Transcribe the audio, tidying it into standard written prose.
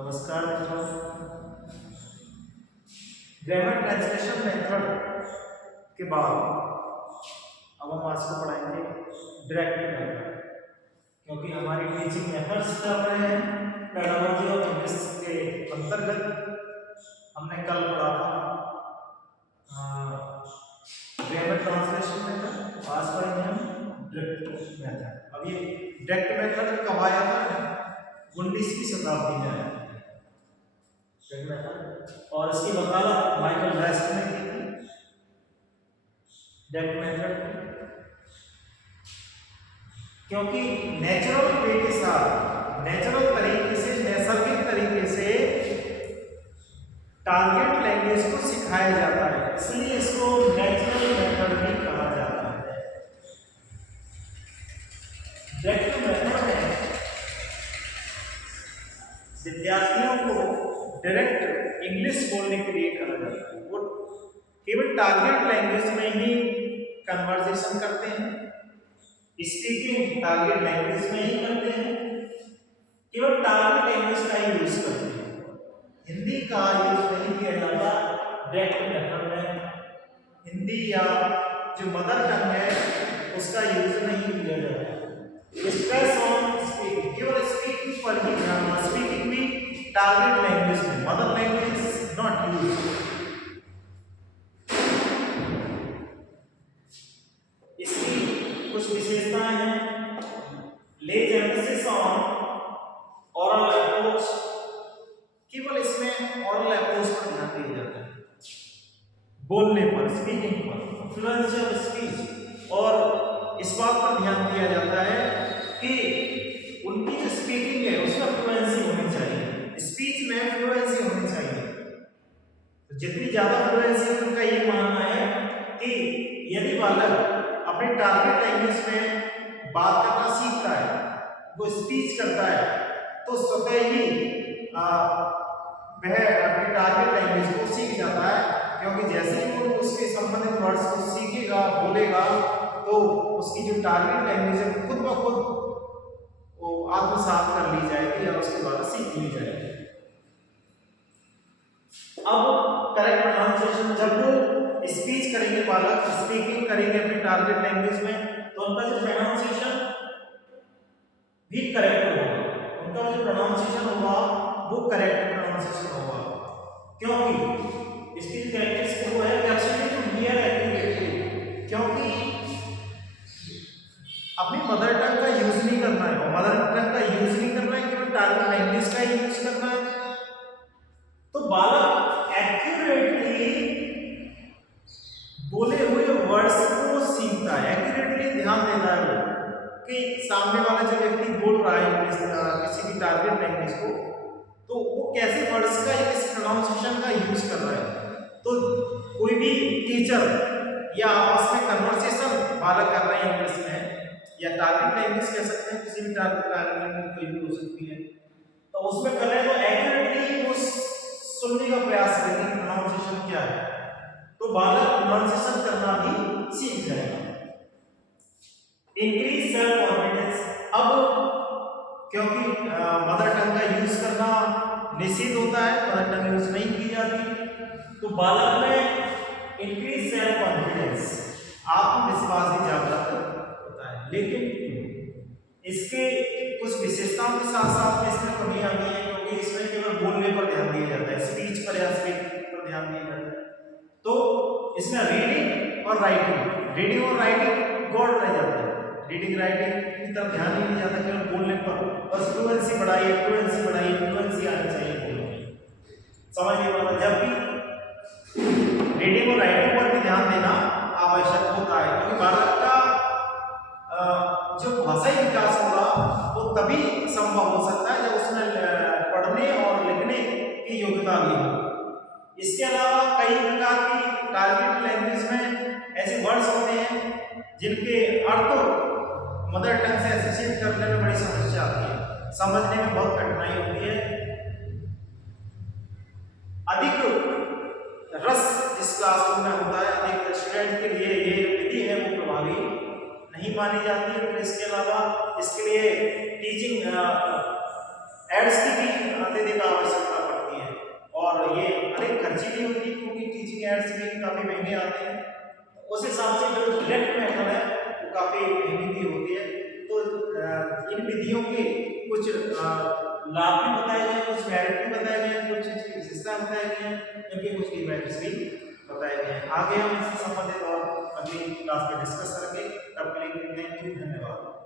नमस्कार मित्रों। Grammar translation method के बाद अब हम आज को पढ़ाएंगे डायरेक्ट मेथड, क्योंकि हमारी टीचिंग मेथड्स चल रहे हैं पेडागोजी ऑफ इंग्लिश के अंतर्गत। हमने कल पढ़ा था ग्रामर ट्रांसलेशन मेथड, आज पढ़ेंगे हम डायरेक्ट मेथड। अब ये डायरेक्ट मेथड कब आया था? 19वीं शताब्दी में आया और इसकी वकालत माइकल रेस्ट ने की थी। डायरेक्ट मेथड क्योंकि नेचुरल वे के साथ, नेचुरल तरीके से, नैसर्गिक तरीके से टारगेट लैंग्वेज को सिखाया जाता है, इसलिए इसको नेचुरल मेथड भी कहा जाता है। डायरेक्ट मेथड में विद्यार्थियों को डायरेक्ट इंग्लिश बोलने के लिए कहा जाता है। वो केवल टारगेट लैंग्वेज में ही कन्वर्सेशन करते हैं, स्पीकिंग टारगेट लैंग्वेज में ही करते हैं, केवल टारगेट लैंग्वेज का ही यूज करते हैं। हिंदी का यूज नहीं किया जाता डायरेक्ट मेथड में। हिंदी या जो मदर टंग है उसका यूज नहीं किया जाता। स्ट्रेस ऑन स्पीकिंग, केवल स्पीकिंग पर ही ध्यान, स्पीकिंग भी टारगेट लैंग्वेज में, मदर लैंग्वेज नॉट यूज। इसकी कुछ विशेषताएं हैं। लेज एम्फेसिस ऑन ओरल अप्रोच, केवल इसमें ओरल अप्रोच पर ध्यान दिया जाता है, बोलने पर, स्पीकिंग पर, फ्लुएंसी ऑफ स्पीच, और इस बात पर ध्यान दिया जाता है कि उनकी जो स्पीकिंग है उसमें फ्लुएंसी होनी चाहिए, स्पीच में फ्लुएंसी होनी चाहिए। तो जितनी ज्यादा फ्लुएंसी, उनका ये मानना है कि यदि बालक अपने टारगेट लैंग्वेज में बात करना सीखता है, वो स्पीच करता है, तो स्वतः ही वह अपने टारगेट लैंग्वेज को सीख जाता है, क्योंकि जैसे ही वो उसके संबंधित वर्ड्स को सीखेगा, बोलेगा, तो उसकी जो टारगेट लैंग्वेज है खुद ब खुद वो आत्मसात कर ली जाएगी या उसके बाद सीख ली जाएगी। अब करेक्ट प्रोनाउंसिएशन, जब वो स्पीच करेंगे, बालक स्पीकिंग करेंगे अपने टारगेट लैंग्वेज में, तो उनका जो प्रोनाउंसिएशन भी करेक्ट होगा। उनका जो प्रोनाउंसिएशन होगा वो करेक्ट प्रोनाउंसिएशन होगा, क्योंकि इसकी कैरेक्टरिस्टिक वो है एब्सोल्यूट टू हियर एक्यूरेटली, क्योंकि अपनी मदर टंग का यूज नहीं करना है, मदर टंग का यूज नहीं करना है, केवल टारगेट लैंग्वेज का ही यूज करना है। तो बालक एक्यूरेटली बोले हुए वर्ड्स को सीखता है, एक्यूरेटली ध्यान देता है वो कि सामने वाला जो व्यक्ति बोल रहा है किसी भी टारगेट लैंग्वेज को, तो वो कैसे वर्ड्स का, किस प्रोनाउंसिएशन का यूज कर रहा है। तो कोई भी टीचर या आपस में कन्वर्सेशन बालक कर रहे हैं इंग्लिश में, या टारगेट लैंग्वेज कह सकते हैं, किसी भी टारगेट लैंग्वेज कोई भी हो सकती है, तो उसमें कर रहे हैं तो एक्यूरेटली वो सुनने का प्रयास करेंगे प्रोनाउंसिएशन क्या है, तो बालक प्रोनाउंसिएशन करना भी सीख जाएगा। इंक्रीज सेल्फ कॉन्फिडेंस, अब क्योंकि मदर टंग का यूज करना निषिद्ध होता है, मदर टंग यूज नहीं की जाती, तो बालक में इंक्रीज सेल्फ कॉन्फिडेंस, आत्मविश्वास भी जागृत होता है। लेकिन इसके कुछ विशेषताओं के साथ साथ में इसमें कमी आ गई है, क्योंकि इसमें केवल बोलने पर ध्यान दिया जाता है, स्पीच पर या स्पीकिंग पर ध्यान दिया जाता है। तो इसमें रीडिंग और राइटिंग गौड़ रह जाता है, रीडिंग राइटिंग की तरफ ध्यान नहीं दिया जाता, केवल बोलने पर बस फ्लुएंसी बढ़ाइए, फ्लुएंसी आनी चाहिए बोलने में, समझ नहीं पड़ता। जब भी रीडिंग और राइटिंग पर भी ध्यान देना आवश्यक होता है, क्योंकि बालक का जो भाषाई विकास होगा वो तभी संभव हो सकता है जब उसमें पढ़ने और लिखने की योग्यता भी हो। इसके अलावा कई प्रकार की टारगेट लैंग्वेज में ऐसे वर्ड्स होते हैं जिनके अर्थ मदर टंग से एसोसिएट करने में बड़ी समस्या आती है, समझने में बहुत कठिनाई होती है। अधिक रस जिस क्लासरूम में होता है, अधिक स्टूडेंट के लिए ये विधि है वो प्रभावी नहीं मानी जाती है। फिर इसके अलावा इसके लिए टीचिंग एड्स की भी अत्यधिक आवश्यकता पड़ती है और ये अधिक खर्चीली होती है क्योंकि टीचिंग एड्स भी काफ़ी महंगे आते हैं। उस हिसाब से जो डायरेक्ट मेथड है वो काफ़ी महंगी भी होती है। तो इन विधियों के कुछ लाभ भी बताए गए, कुछ मेरिट भी बताए गए, कुछ इसकी विशेषता बताई गई है, इनके कुछ डिमेरिट्स भी बताए गए हैं। आगे हम इससे संबंधित और अगली क्लास में डिस्कस करेंगे। तब के लिए थैंक यू, धन्यवाद।